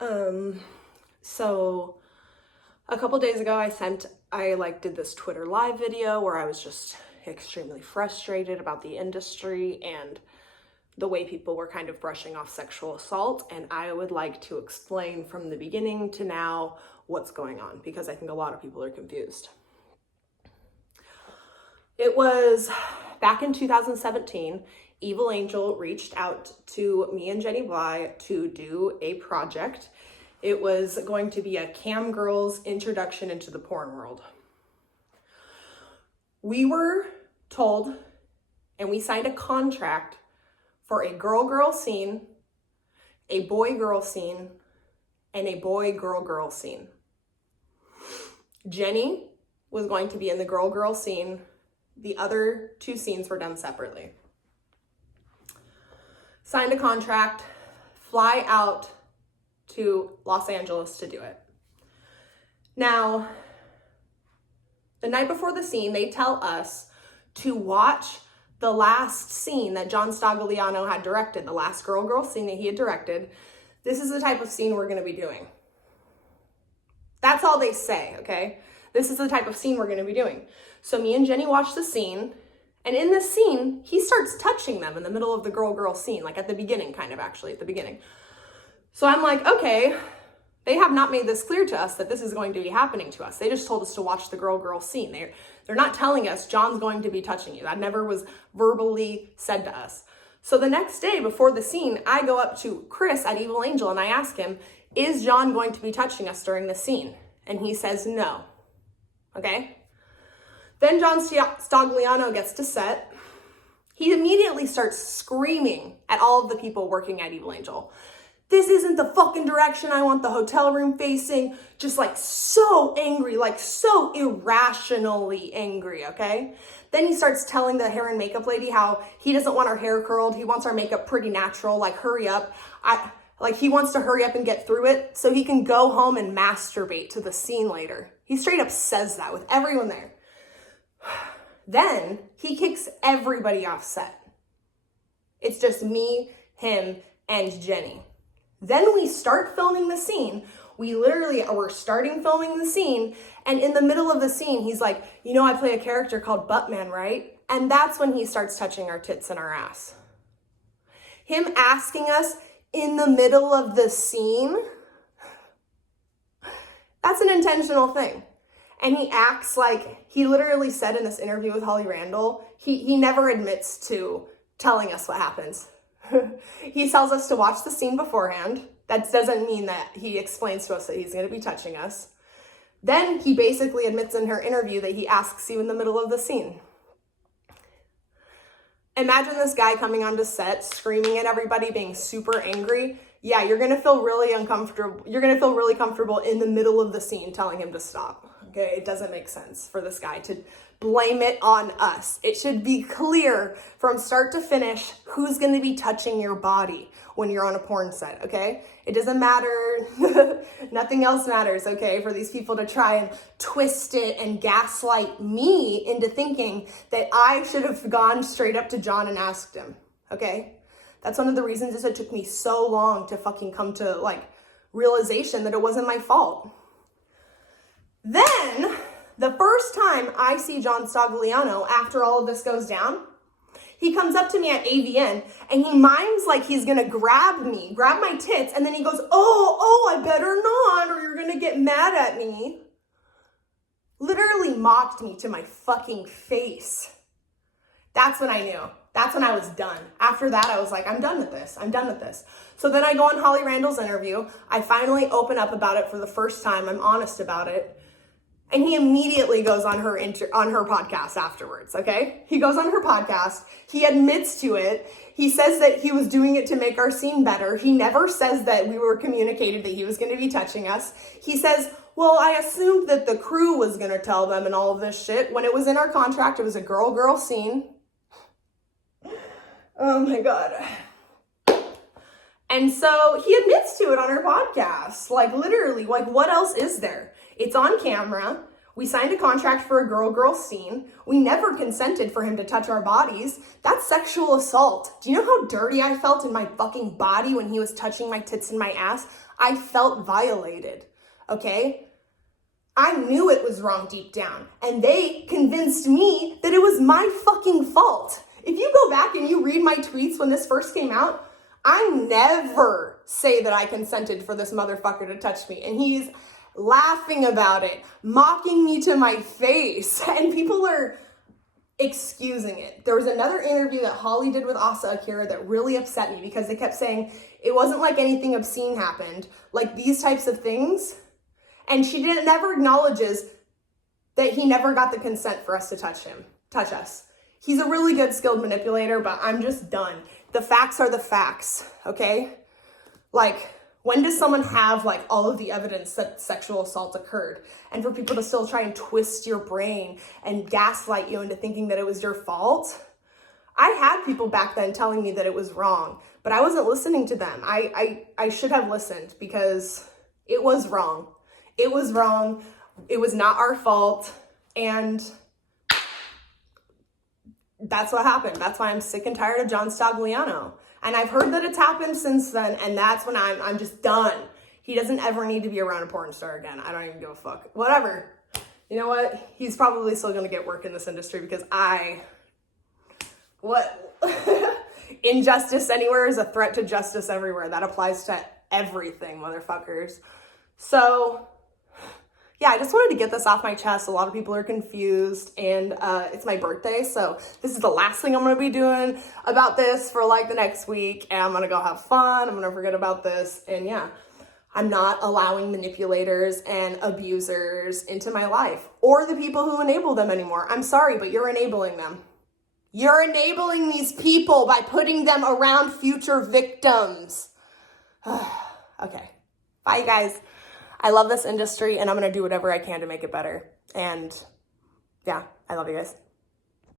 So a couple days ago, I did this Twitter live video where I was just extremely frustrated about the industry and the way people were kind of brushing off sexual assault. And I would like to explain from the beginning to now what's going on, because I think a lot of people are confused. It was back in 2017, Evil Angel reached out to me and Jenny Blighe to do a project. It was going to be a cam girl's introduction into the porn world. We were told, and we signed a contract for a girl-girl scene, a boy-girl scene, and a boy-girl-girl scene. Jenny was going to be in the girl-girl scene. The other two scenes were done separately. Signed a contract, fly out to Los Angeles to do it. Now, the night before the scene, they tell us to watch the last scene that John Stagliano had directed, the last girl-girl scene that he had directed. This is the type of scene we're gonna be doing. That's all they say, okay? This is the type of scene we're gonna be doing. So me and Jenny watch the scene, and in this scene, he starts touching them in the middle of the girl-girl scene, like at the beginning, kind of actually, at the beginning. So I'm like, okay, they have not made this clear to us that this is going to be happening to us. They just told us to watch the girl-girl scene. They're not telling us John's going to be touching you. That never was verbally said to us. So the next day before the scene, I go up to Chris at Evil Angel and I ask him, is John going to be touching us during the scene? And he says no, okay? Then John Stagliano gets to set. He immediately starts screaming at all of the people working at Evil Angel. This isn't the fucking direction I want the hotel room facing. Just like so angry, like so irrationally angry, okay? Then he starts telling the hair and makeup lady how he doesn't want our hair curled. He wants our makeup pretty natural, like hurry up. He wants to hurry up and get through it so he can go home and masturbate to the scene later. He straight up says that with everyone there. Then he kicks everybody off set. It's just me, him, and Jenny. Then we start filming the scene. We're starting filming the scene, and in the middle of the scene, he's like, you know, I play a character called Buttman, right? And that's when he starts touching our tits and our ass. Him asking us in the middle of the scene, that's an intentional thing. And he acts like, he literally said in this interview with Holly Randall, he never admits to telling us what happens. He tells us to watch the scene beforehand. That doesn't mean that he explains to us that he's going to be touching us. Then he basically admits in her interview that he asks you in the middle of the scene. Imagine this guy coming onto set, screaming at everybody, being super angry. Yeah, you're going to feel really uncomfortable. You're going to feel really comfortable in the middle of the scene telling him to stop. Okay, it doesn't make sense for this guy to blame it on us. It should be clear from start to finish who's going to be touching your body when you're on a porn set, okay? It doesn't matter. Nothing else matters, okay, for these people to try and twist it and gaslight me into thinking that I should have gone straight up to John and asked him, okay? That's one of the reasons it took me so long to fucking come to, realization that it wasn't my fault. Then, the first time I see John Stagliano after all of this goes down, he comes up to me at AVN and he mimes like he's gonna grab my tits, and then he goes, oh, I better not, or you're gonna get mad at me. Literally mocked me to my fucking face. That's when I knew. That's when I was done. After that, I was like, I'm done with this. So then I go on Holly Randall's interview. I finally open up about it for the first time. I'm honest about it. And he immediately goes on her podcast afterwards, okay? He goes on her podcast. He admits to it. He says that he was doing it to make our scene better. He never says that we were communicated that he was going to be touching us. He says, well, I assumed that the crew was going to tell them and all of this shit. When it was in our contract, it was a girl-girl scene. Oh my God. And so he admits to it on her podcast. Literally, what else is there? It's on camera. We signed a contract for a girl-girl scene. We never consented for him to touch our bodies. That's sexual assault. Do you know how dirty I felt in my fucking body when he was touching my tits and my ass? I felt violated, okay? I knew it was wrong deep down, and they convinced me that it was my fucking fault. If you go back and you read my tweets when this first came out, I never say that I consented for this motherfucker to touch me, and he's laughing about it, mocking me to my face, and people are excusing it. There was another interview that Holly did with Asa Akira that really upset me because they kept saying it wasn't like anything obscene happened, like these types of things, and she never acknowledges that he never got the consent for us to touch us. He's a really good skilled manipulator, but I'm just done. The facts are the facts, okay? Like, when does someone have like all of the evidence that sexual assault occurred? And for people to still try and twist your brain and gaslight you into thinking that it was your fault? I had people back then telling me that it was wrong, but I wasn't listening to them. I should have listened because it was wrong. It was wrong. It was not our fault. And that's what happened. That's why I'm sick and tired of John Stagliano. And I've heard that it's happened since then, and that's when I'm just done. He doesn't ever need to be around a porn star again. I don't even give a fuck. Whatever. You know what? He's probably still gonna get work in this industry because injustice anywhere is a threat to justice everywhere. That applies to everything, motherfuckers. So, yeah, I just wanted to get this off my chest. A lot of people are confused, and it's my birthday, so this is the last thing I'm going to be doing about this for like the next week, and I'm going to go have fun. I'm going to forget about this, and yeah, I'm not allowing manipulators and abusers into my life or the people who enable them anymore. I'm sorry, but you're enabling them. You're enabling these people by putting them around future victims. Okay, bye, you guys. I love this industry, and I'm going to do whatever I can to make it better. And yeah, I love you guys.